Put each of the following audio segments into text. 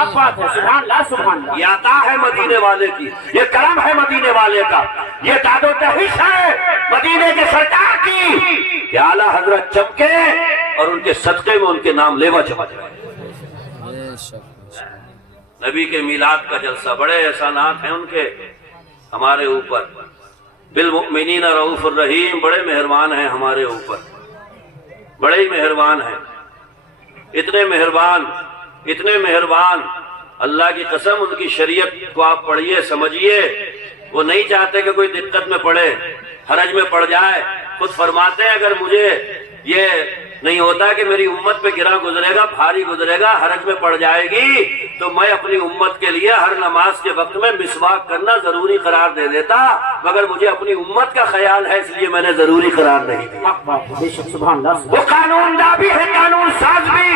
حق بات ہے، سبحان اللہ سبحان اللہ۔ یہ عطا ہے مدینے والے کی، یہ کرم ہے مدینے والے کا، یہ داد و دہش ہے مدینے کے سرکار کی کہ اعلیٰ حضرت چمکے اور ان کے صدقے میں ان کے نام لیوا چمک رہے ہیں۔ نبی کے میلاد کا جلسہ، بڑے احسانات ہیں ان کے ہمارے اوپر۔ بالمؤمنین رؤوف الرحیم، بڑے مہربان ہیں ہمارے اوپر، بڑے ہی مہربان ہیں، اتنے مہربان اتنے مہربان۔ اللہ کی قسم ان کی شریعت کو آپ پڑھیے سمجھیے، وہ نہیں چاہتے کہ کوئی دقت میں پڑے، حرج میں پڑ جائے۔ خود فرماتے ہیں اگر مجھے یہ نہیں ہوتا کہ میری امت پہ گرا گزرے گا، بھاری گزرے گا، حرج میں پڑ جائے گی، تو میں اپنی امت کے لیے ہر نماز کے وقت میں مسواک کرنا ضروری قرار دے دیتا، مگر مجھے اپنی امت کا خیال ہے اس لیے میں نے ضروری قرار نہیں دیا۔ حق بات ہے، بے شک سبحان اللہ۔ وہ قانون داں بھی ہے، قانون ساز بھی،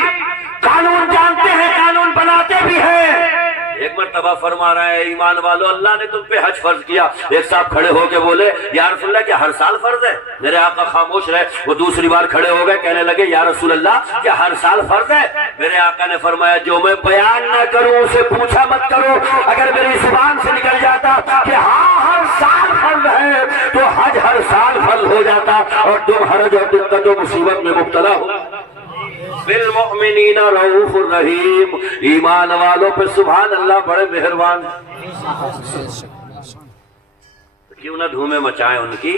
قانون جانتے ہیں، قانون بناتے بھی ہیں۔ ایک مرتبہ فرما رہا ہے ایمان والو اللہ نے تم پہ حج فرض کیا۔ ایک صاحب کھڑے ہو کے بولے یا رسول اللہ کیا ہر سال فرض ہے؟ میرے آقا خاموش رہے۔ وہ دوسری بار کھڑے ہو گئے، کہنے لگے یا رسول اللہ کیا ہر سال فرض ہے؟ میرے آقا نے فرمایا جو میں بیان نہ کروں اسے پوچھا مت کرو، اگر میری زبان سے نکل جاتا کہ ہاں ہر سال فرض ہے تو حج ہر سال فرض ہو جاتا اور تم حرج اور دقت و مصیبت میں مبتلا ہو۔ بالمؤمنین رؤوف الرحیم، ایمان والوں پہ سبحان اللہ بڑے مہربان۔ کیوں نہ دھومیں مچائیں ان کی،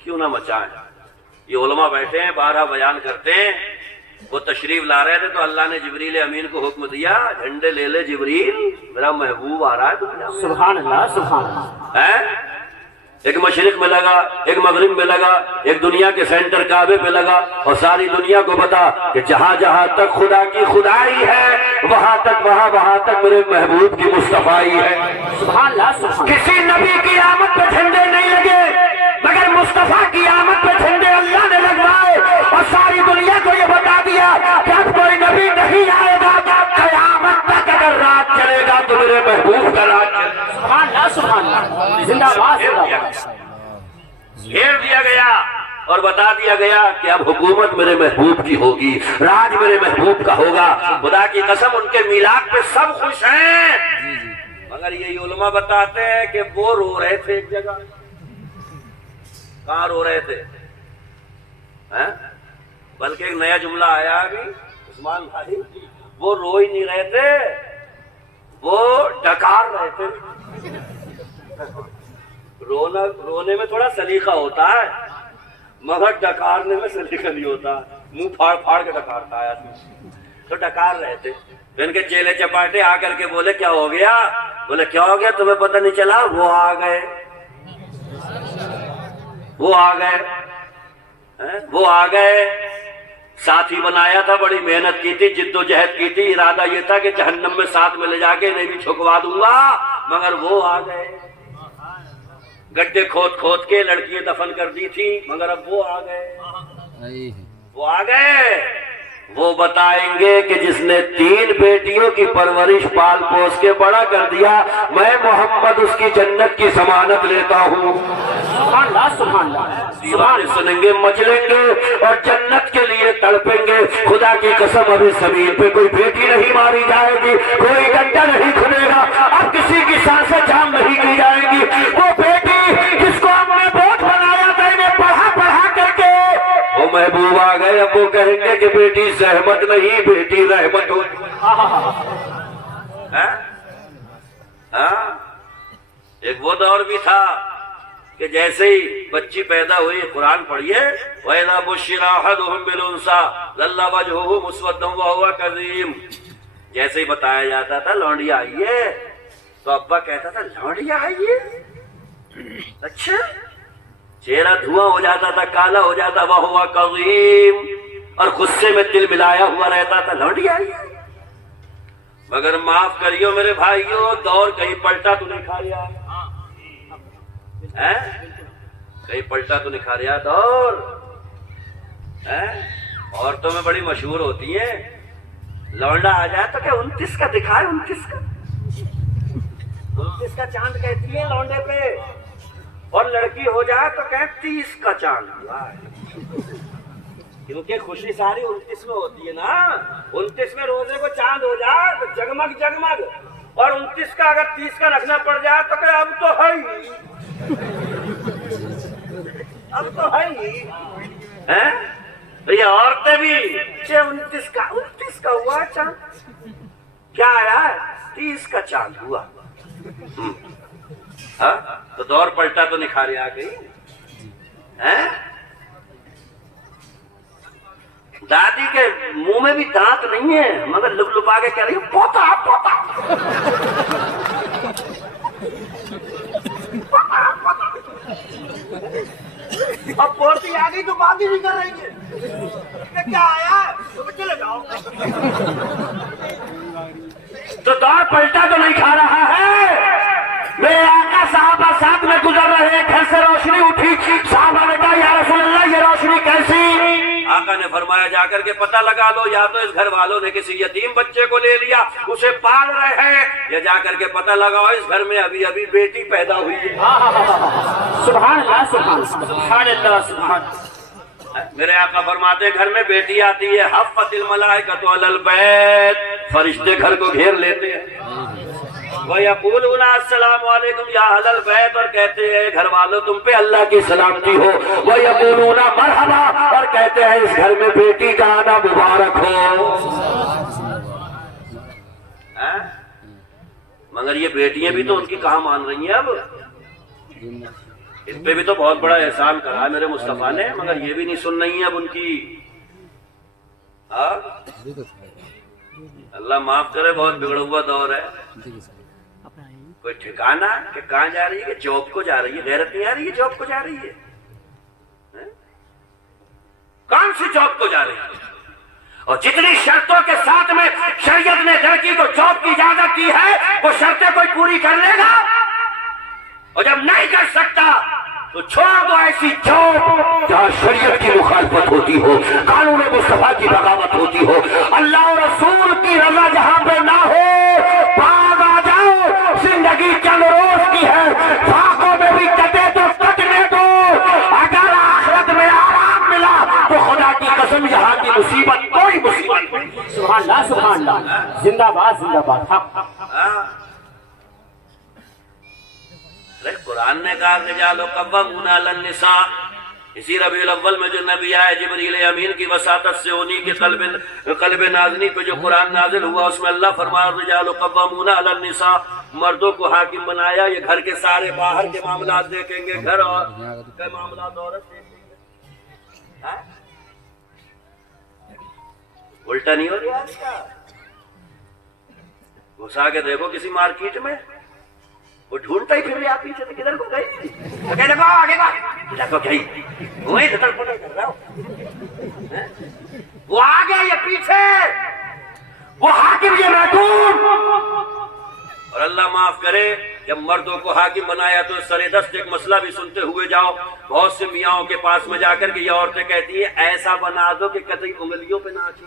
کیوں نہ مچائیں۔ یہ علماء بیٹھے ہیں، بارہ بیان کرتے ہیں۔ وہ تشریف لا رہے تھے تو اللہ نے جبریل امین کو حکم دیا جھنڈے لے لے جبریل، میرا محبوب آ رہا ہے دنیا میں۔ سبحان اللہ سبحان اللہ۔ ایک مشرق میں لگا، ایک مغرب میں لگا، ایک دنیا کے سینٹر کعبے پہ لگا اور ساری دنیا کو بتا کہ جہاں جہاں تک خدا کی خدائی ہے وہاں تک میرے محبوب کی مصطفیٰ ہے۔ سبحان اللہ سبحان اللہ۔ کسی نبی کی آمد پہ جھنڈے نہیں لگے مگر مصطفیٰ کی آمد پہ جھنڈے اللہ نے لگوائے اور ساری دنیا کو یہ بتا دیا کہ اب کوئی نبی نہیں آئے گا، قیامت تک اگر رات چلے گا تو میرے محبوب کا رات چلے گا۔ سبحان اللہ سبحان اللہ، زندہ باد زندہ باد۔ گھیر دیا گیا اور بتا دیا گیا کہ اب حکومت میرے محبوب کی ہوگی، راج میرے محبوب کا ہوگا۔ خدا کی قسم ان کے میلاد پہ سب خوش ہیں، مگر یہ علماء بتاتے ہیں کہ وہ رو رہے تھے ایک جگہ۔ کہاں رو رہے تھے؟ بلکہ ایک نیا جملہ آیا ابھی عثمان بھائی، وہ رو ہی نہیں رہے تھے، وہ ڈکار رہے تھے۔ رونے میں تھوڑا سلیقہ ہوتا ہے مگر ڈکارنے میں سلیقہ نہیں ہوتا، منہ پھاڑ پھاڑ کے ڈکارتا ہے آدمی، تو ڈکار رہے تھے۔ ان کے چیلے چپاٹے آ کر کے بولے کیا ہو گیا؟ بولے کیا ہو گیا تمہیں پتہ نہیں چلا؟ وہ آ گئے، وہ آ گئے، وہ آ گئے۔ ساتھی بنایا تھا، بڑی محنت کی تھی، جد و جہد کی تھی، ارادہ یہ تھا کہ جہنم میں ساتھ میں لے جا کے انہیں بھی چھکوا دوں گا، مگر وہ آ گئے۔ گڈھے کھود کھود کے لڑکیاں دفن کر دی تھی مگر اب وہ آ گئے، وہ آ گئے۔ وہ بتائیں گے کہ جس نے 3 بیٹیوں کی پرورش پال پوس کے بڑا کر دیا، میں محمد اس کی جنت کی ضمانت لیتا ہوں۔ سبحان اللہ سبحان اللہ۔ دیوانے سنیں گے، مچلیں گے اور جنت کے لیے تڑپیں گے۔ خدا کی قسم ابھی زمین پہ کوئی بیٹی نہیں ماری جائے گی، کوئی گڈھا نہیں کھلے گا، اب کسی کی سانسیں جام نہیں کی جائیں گی۔ وہ بیٹی جس کو ہم نے بوجھ بنایا تھا انہیں پڑھا پڑھا کر کے وہ محبوب آ گئے، اب وہ کہیں گے کہ بیٹی زحمت نہیں بیٹی رحمت ہو۔ ایک وہ دور بھی تھا کہ جیسے ہی بچی پیدا ہوئی، قرآن پڑھیے وَإِذَا بُشِّرَ أَحَدُهُم بِالْأُنثَىٰ ظَلَّ وَجْهُهُ مُسْوَدًّا وَهُوَ كَظِيمٌ، جیسے ہی بتایا جاتا تھا لونڈیا آئی ہے تو ابا کہتا تھا لونڈیا آئی ہے، اچھا، چہرہ دھواں ہو جاتا تھا، کالا ہو جاتا، وَهُوَ كَظِيمٌ، اور غصے میں دل ملایا ہوا رہتا تھا لونڈیا آئی ہے۔ مگر معاف کریو میرے بھائیو، دور کہیں پلٹا تو نہیں کھا لیا، کہیں پلٹا تو نہیں کھا رہا دور۔ عورتوں میں بڑی مشہور ہوتی ہیں، لونڈا آ جائے تو کہ 29 کا دکھائے، 29 کا چاند کہتی ہے لونڈے پہ، اور لڑکی ہو جائے تو کہ 30 کا چاند۔ کیونکہ خوشی ساری 29 میں ہوتی ہے نا. 29 میں روزے کو چاند ہو جائے تو جگمگ جگمگ, اور 29 کا اگر 30 کا رکھنا پڑ جائے تو کہ اب تو ہے ہی, اب تو ہے ہی. یہ عورتیں بھی 29 کا ہوا چاند, کیا آیا 30 کا چاند ہوا. تو دور پلٹا تو نکھارے آ گئی. دادی کے منہ میں بھی دانت نہیں ہے مگر لپ لپا کے کہہ رہی ہے پوتا پوتا. اب پوتی آ گئی تو بات ہی نہیں کر رہی ہے, کیا آیا تو چلے جاؤ. تو دور پلٹا تو نہیں کھا رہا ہے. میرے آقا صحابہ ساتھ میں گزر رہے, گھر سے روشنی اٹھی, صحابہ نے کہا یا رسول اللہ یہ روشنی کیسی؟ آقا نے فرمایا جا کر کے پتہ لگا لو, یا تو اس گھر والوں نے کسی یتیم بچے کو لے لیا اسے پال رہے ہیں, یا جا کر کے پتہ لگاؤ اس گھر میں ابھی ابھی بیٹی پیدا ہوئی ہے. سبحان اللہ سبحان اللہ سبحان. میرے آقا فرماتے گھر میں بیٹی آتی ہے, حفت الملائکۃ علی البیت, فرشتے گھر کو گھیر لیتے ہیں. وَيَقُولُونَ السَّلَامُ عَلَيْكُمْ يَا أَهْلَ الْبَيْتِ, اور کہتے ہیں گھر والوں تم پہ اللہ کی سلامتی ہو. وَيَقُولُونَ مَرْحَبًا, اور کہتے ہیں اس گھر میں بیٹی کا آنا مبارک ہو. مگر یہ بیٹیاں بھی تو ان کی کہاں مان رہی ہیں. اب اس پہ بھی تو بہت بڑا احسان کرا میرے مصطفیٰ نے, مگر یہ بھی نہیں سن رہی ہیں اب ان کی. اللہ معاف کرے, بہت بگڑا ہوا دور ہے. کوئی ٹھکانا کہ کہاں جا رہی ہے, کہ جاب کو جا رہی ہے. غیرت نہیں آ رہی ہے جاب کو جا رہی ہے, کون سی جاب کو جا رہی ہے؟ اور جتنی شرطوں کے ساتھ میں شریعت نے لڑکی کو جاب کی اجازت دی ہے وہ شرطیں کوئی پوری کر لے گا, اور جب نہیں کر سکتا تو چھوڑ دو ایسی جاب جہاں شریعت کی مخالفت ہوتی ہو, قانون مصطفیٰ کی بغاوت ہوتی ہو, اللہ اور رسول کی رضا جہاں پہ نہ ہو. باغ آ جاؤ, زندگی چند روز کی ہے, فاقوں میں بھی کٹے تو کٹنے دو. اگر آخرت میں آرام ملا تو خدا کی قسم یہاں کی مصیبت کوئی مصیبت نہیں. سبحان اللہ سبحان اللہ, زندہ باد زندہ باد. قرآن نے کہا رجال قوامون علی النساء. اسی ربیع الاول میں جو نبی آئے جبریل امین کی وساطت سے انہی کے قلب نازنی پہ جو قرآن نازل ہوا, اس میں اللہ فرمایا رجال قوامون علی النساء, مردوں کو حاکم بنایا. یہ گھر کے سارے باہر کے معاملات دیکھیں گے, گھر اور کے معاملات عورت دیکھیں گے. الٹا نہیں ہو رہا آج کا. گھسا کے دیکھو کسی مارکیٹ میں, وہ ڈھونڈتا ہی پھر رہی, آپ پیچھے سے کدھر کو گئی, دیکھو آگے کو دیکھو گئی, وہی دھڑ پڑ کر رہا ہوں. وہ آگے یہ پیچھے, وہ حاکم یہ محکوم. اور اللہ معاف کرے جب مردوں کو حاکم بنایا تو سر دست ایک مسئلہ بھی سنتے ہوئے جاؤ. بہت سے میاں کے پاس میں جا کر کے یہ عورتیں کہتی ہیں ایسا بنا دو کہ قطعی انگلیوں پہ ناچے.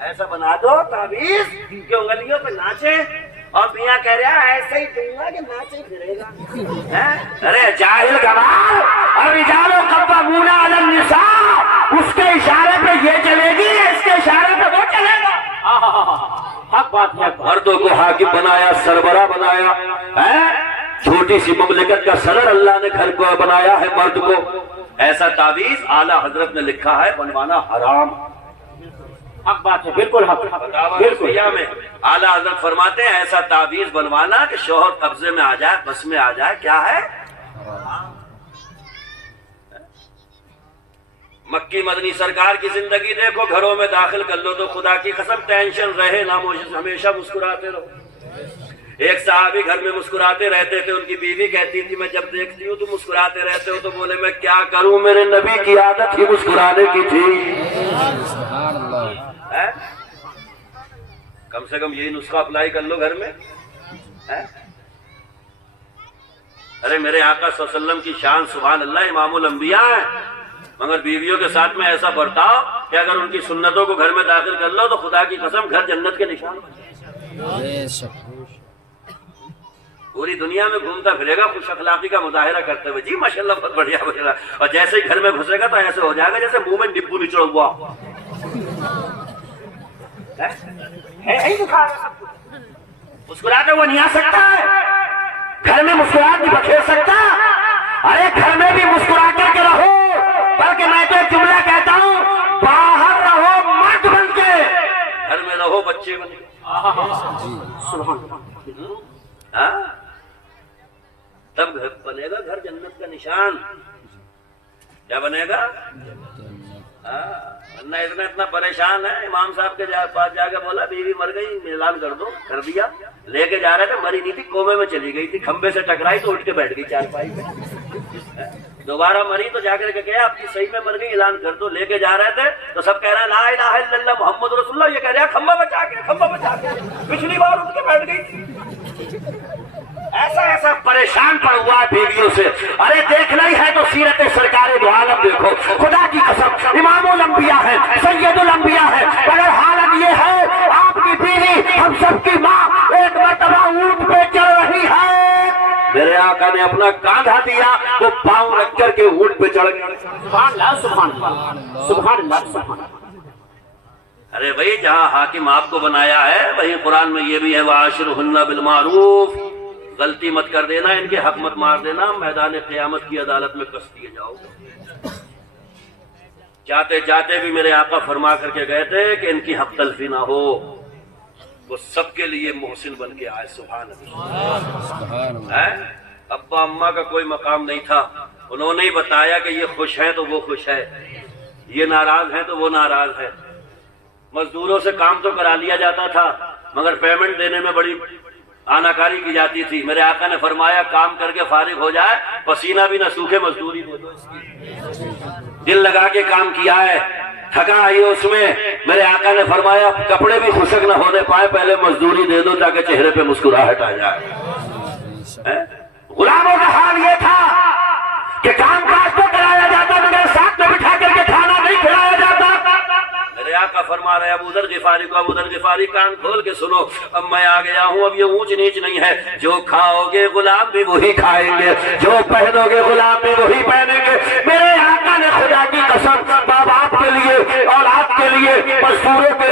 ایسا بنا دو تعویذ کہ انگلیوں پہ ناچے, اور میاں کہہ رہا ایسے ہی دوں گا کہ ناچے پھرے گا. ارے جاہل گوار, اور رجال قوامون علی النساء, اس کے اشارے پہ یہ چلے گی, اس کے اشارے پہ وہ چلے گا. حق بات ہے. مردوں کو حاکم بنایا, سربراہ بنایا, چھوٹی سی مملکت کا صدر اللہ نے گھر کو بنایا ہے مرد کو. ایسا تعویذ اعلیٰ حضرت نے لکھا ہے بنوانا حرام. حق بات ہے, بالکل حق. بالکل میں اعلیٰ حضرت فرماتے ہیں ایسا تعویذ بنوانا کہ شوہر قبضے میں آ جائے, بس میں آ جائے, کیا ہے مکی مدنی سرکار کی زندگی دیکھو, گھروں میں داخل کر لو تو خدا کی قسم ٹینشن رہے نہ, ہمیشہ مسکراتے رہو. ایک صحابی گھر میں مسکراتے رہتے تھے, ان کی بیوی کہتی تھی میں جب دیکھتی ہوں تو مسکراتے رہتے ہو, تو بولے میں کیا کروں, میرے نبی کی عادت ہی مسکرانے کی تھی. کم سے کم یہی نسخہ اپلائی کر لو گھر میں. ارے میرے آقا صلی اللہ علیہ وسلم کی شان سبحان اللہ امام الانبیاء ہے, مگر بیویوں کے ساتھ میں ایسا برتاؤ کہ اگر ان کی سنتوں کو گھر میں داخل کر لو تو خدا کی قسم گھر جنت کے نشان. پوری دنیا میں گھومتا پھرے گا خوش اخلاقی کا مظاہرہ کرتے ہوئے، جی ماشاءاللہ بہت بڑھیا بڑھیا، اور جیسے ہی گھر میں گھسے گا تو ایسے ہو جائے گا جیسے منہ میں نبو نچڑ ہوا مسکراتے وہ نہیں آ سکتا ہے، گھر میں مسکراہٹ نہیں بکھیر سکتا۔ ارے گھر میں بھی مسکرا کر کے رہو، بلکہ میں تو ایک جملہ کہتا ہوں، باہر رہو مرد بن کے، گھر میں رہو بچے بن کے۔ ہاں تب بنے گا گھر جنت کا نشان۔ کیا بنے گا؟ ورنہ اتنا پریشان ہے، امام صاحب کے پاس جا کے بولا بیوی مر گئی، اعلان کر دو، کر دیا، لے کے جا رہے تھے، مری نہیں تھی، کومے میں چلی گئی تھی، کھمبے سے ٹکرائی تو اٹھ کے بیٹھ گئی چارپائی پہ، دوبارہ مری تو جا کر کے کہا آپ کی صحیح میں مر گئی، اعلان کر دو، لے کے جا رہے تھے تو سب کہہ رہے ہیں لا الہ الا اللہ محمد رسول اللہ، یہ کہہ رہے ہیں کھمبا بچا کے، کھمبا بچا کے، پچھلی بار اٹھ کے بیٹھ گئی تھی۔ ایسا ایسا پریشان پڑ ہوا ہے بیویوں سے۔ ارے دیکھنا ہی ہے تو سیرت سرکار دو عالم دیکھو، خدا کی قسم امام الانبیاء ہے، سید الانبیاء ہے، مگر حالت یہ ہے آپ کی بیوی ہم سب کی ماں ایک مرتبہ اونٹ پہ چل رہی ہے، میرے آقا نے اپنا کاندھا دیا، وہ پاؤں رکھ کر کے اونٹ پہ چڑھ گیا۔ سبحان اللہ سبحان اللہ سبحان اللہ سبحان اللہ۔ ارے بھائی جہاں حاکم آپ کو بنایا ہے وہیں قرآن میں یہ بھی ہے وَعَاشِرْهُنَّ بِالْمَعْرُوفِ، غلطی مت کر دینا، ان کے حق مت مار دینا، میدان قیامت کی عدالت میں کس دیے جاؤ گے۔ چاہتے چاہتے بھی میرے آقا فرما کر کے گئے تھے کہ ان کی حق تلفی نہ ہو، وہ سب کے لیے محسن بن کے آئے۔ سبحان اللہ۔ ابا اماں کا کوئی مقام نہیں تھا، انہوں نے ہی بتایا کہ یہ خوش ہے تو وہ خوش ہے، یہ ناراض ہے تو وہ ناراض ہے۔ مزدوروں سے کام تو کرا لیا جاتا تھا مگر پیمنٹ دینے میں بڑی آناکاری کی جاتی تھی۔ میرے آقا نے فرمایا کام کر کے فارغ ہو جائے، پسینہ بھی نہ سوکھے، مزدوری دے دو اس کی۔ دل لگا کے کام کیا ہے، تھکا آئی اس میں، میرے آقا نے فرمایا کپڑے بھی خشک نہ ہونے پائے، پہلے مزدوری دے دو تاکہ چہرے پہ مسکراہٹ آ جائے۔ غلاموں کا حال یہ تھا کہ کام کاج تو کرایا جاتا مگر ساتھ میں بٹھا کر کے کھانا نہیں کھلایا جاتا۔ میرے آقا فرما رہے ابو ذر غفاری کو، ابو ذر غفاری کان کھول کے سنو، اب میں آ گیا ہوں، اب یہ اونچ نیچ نہیں ہے، جو کھاؤ گے غلام بھی وہی کھائیں گے، جو پہنو گے غلام بھی وہی پہنیں گے۔ میرے آقا نے خدا کی قسم ماں باپ کے لیے، اولاد کے لیے، مزدوروں کے